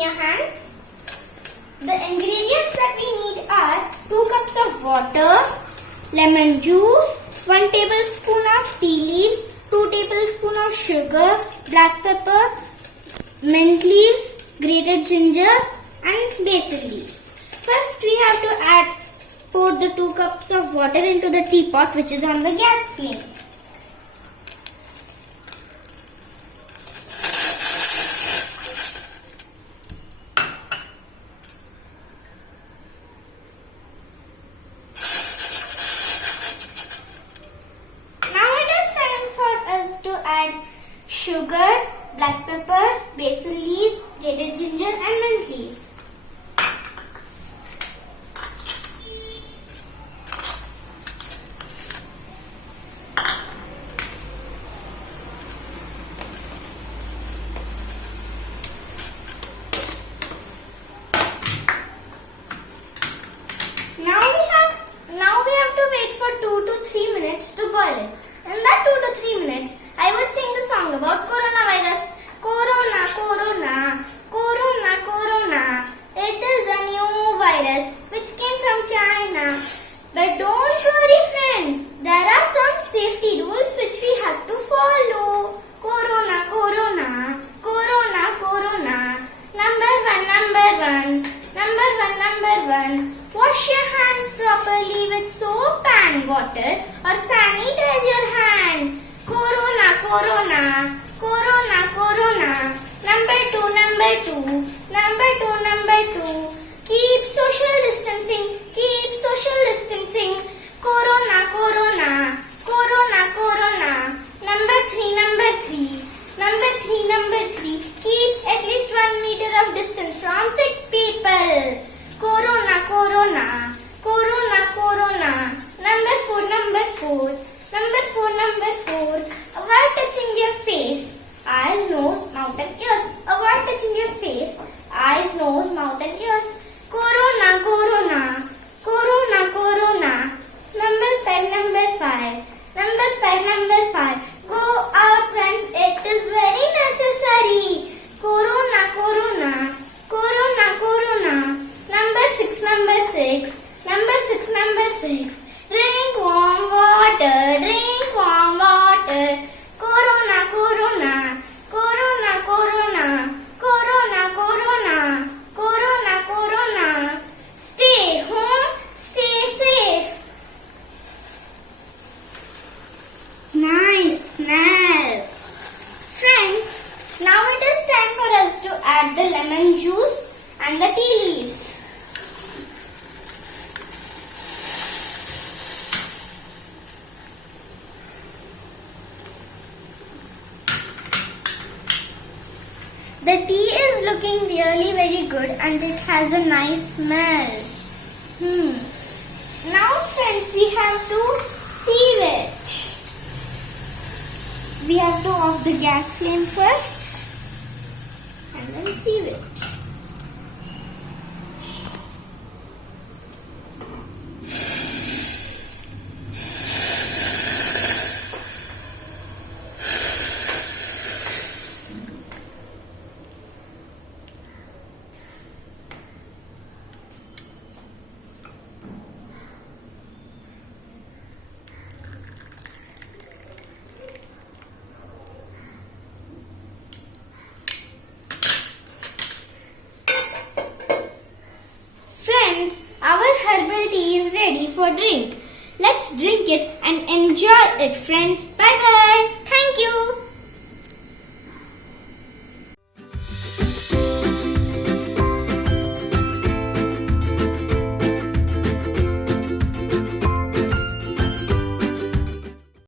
your hands. The ingredients that we need are 2 cups of water, lemon juice, 1 tablespoon of tea leaves, 2 tablespoons of sugar, black pepper, mint leaves, grated ginger and basil leaves. First we have to pour the 2 cups of water into the teapot which is on the gas flame. Sugar, black pepper, basil leaves, grated ginger and mint leaves. Now we have to wait for 2 to 3 minutes to boil it. In that 2 to 3 minutes, I would sing the song about coronavirus. Corona, corona, corona, corona. It is a new virus which came from China. But don't worry friends, there are some safety rules which we have to follow. Corona, corona, corona, corona. Number one. Wash your hands properly with soap and water or sanitize your hand. Corona, corona, corona, corona. Number two. Keep social distancing. Corona, corona, corona, corona. Number three. Keep at least 1 meter of distance from sick people. Corona, corona, corona, corona. Number four. Avoid touching your face, eyes, nose, mouth and ears. Avoid touching your face, eyes, nose, mouth and ears. Corona, corona, corona, corona. Number five. Go out when it is very necessary. Corona, corona, corona, corona. Number six. Drink warm water. Corona, corona, corona, corona. Corona, corona, corona, corona. Stay home, stay safe. Nice smell. Friends, now it is time for us to add the lemon juice and the tea leaves. The tea is looking really very good and it has a nice smell. Now friends, we have to sieve it. We have to off the gas flame first and then sieve it. Our herbal tea is ready for drink. Let's drink it and enjoy it, friends. Bye bye.